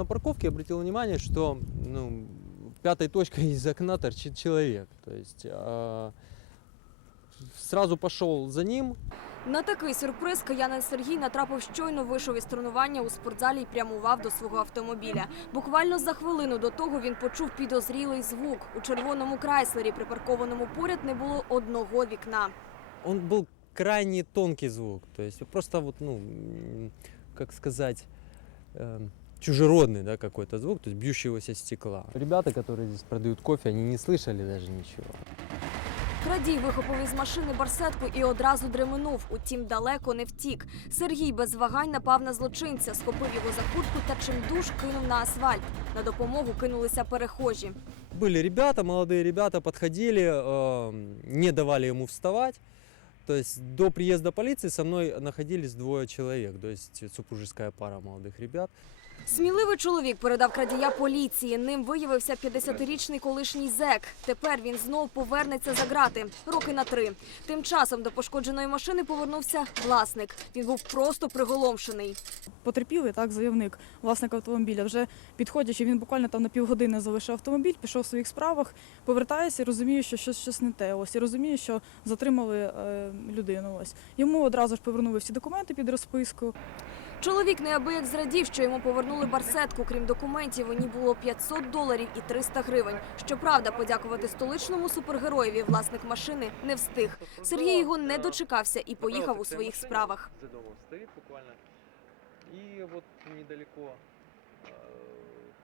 на парковке, обратил внимание, что ну, пятой точкой из окна торчит человек. То есть а, сразу пошел за ним, На такий сюрприз киянин Сергій натрапив щойно вийшов із тренування у спортзалі і прямував до свого автомобіля. Буквально за хвилину до того він почув підозрілий звук. У червоному крайслері, припаркованому поряд, не було одного вікна. он был крайне тонкий звук. То есть просто вот, ну, как сказать, чужеродный, да, какой-то звук, то есть бьющегося стекла. Ребята, которые здесь продают кофе, они не слышали даже ничего. Крадій вихопив із машини барсетку і одразу дременув. Утім, далеко не втік. Сергій без вагань напав на злочинця, схопив його за куртку та чимдуж кинув на асфальт. На допомогу кинулися перехожі. Были ребята, молодые ребята подходили, эм, не давали ему вставать. То есть до приезда полиции со мной находились двое человек, то есть супружеская пара молодых ребят. Сміливий чоловік передав крадія поліції. Ним виявився 50-річний колишній зек. Тепер він знов повернеться за грати роки на три. Тим часом до пошкодженої машини повернувся власник. Він був просто приголомшений. Потерпілий, так, заявник, власник автомобіля. Вже підходячи, він буквально там на півгодини залишив автомобіль, пішов в своїх справах, повертається і розуміє, що щось, щось не те. Ось і розуміє, що затримали е, людину. Ось йому одразу ж повернули всі документи під розписку. Чоловік неабияк зрадів, що йому повернули барсетку. Крім документів, у ній було 500 доларів і 300 гривень. Щоправда, подякувати столичному супергероєві власник машини не встиг. Сергій його не дочекався і поїхав у своїх справах. За домом стоит буквально. і от недалеко э,